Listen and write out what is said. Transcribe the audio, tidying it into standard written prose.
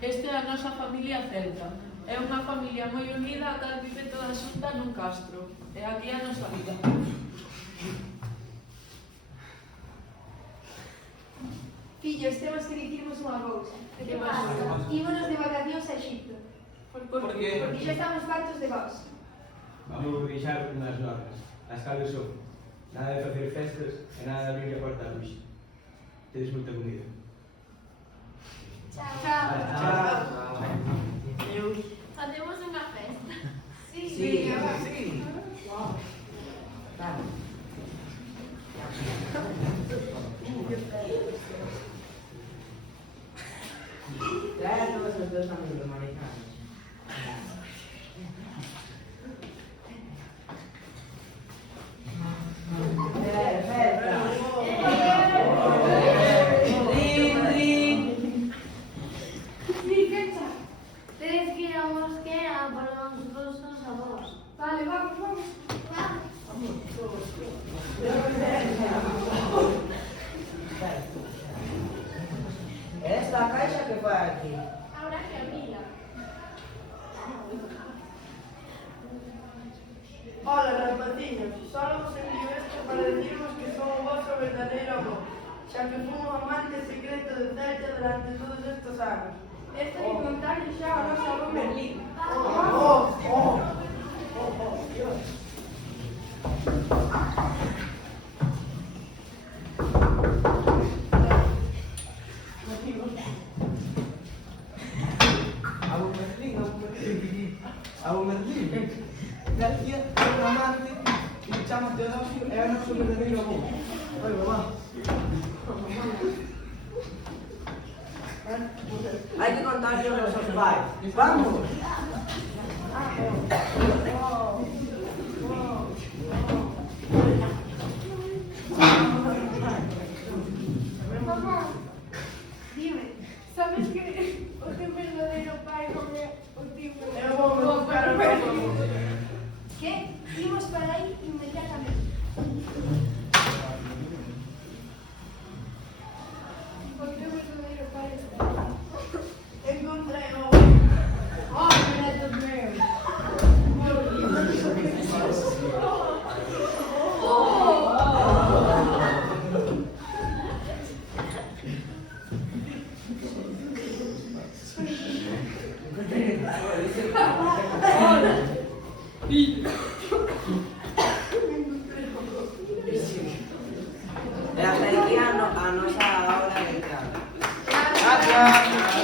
Esta é a nosa familia celta. É unha familia moi unida, a cal vive toda xunta nun castro. E aquí a nosa vida. Fillos, temos que dicirvos unha cousa. Que pasa? Ímonos de vacacións a Egipto. Por qué? Porque xa estamos fartos de vos. Vamos a deixar unhas normas. As cales son nada de facer festas e nada de abrir a porta a luxe. Tedes moita comida. Chao. Facemos unha festa. Sí. Trae a todos os teus amigos americanos. Tedes que ir a mosquera por os vosos avós. Vale, vamos. Esta caixa que fai aquí. Habrá que abrila. Hola, rapaciños, solo vos envío esto para decirvos que son o vosso verdadeiro amor, xa que fun un amante secreto de Celta durante todos estes anos. Esto de contarle xa a nosa avó Merlín. Abo Merlín. García é un amante que se chama Teodosio e é o noso verdadeiro amor. Oi, mamá. Hai que contarle aos nosos pais. Vamos! Mamá, dime, sabes que o teu verdadeiro pai non é o tipo? Eu vou buscar o meu. Que? Imos para aí inmediatamente. O teu verdadeiro pai está aí. Encontrei o... Oh, netos meus! E hasta aquí a nosa hora de entrada. Gracias.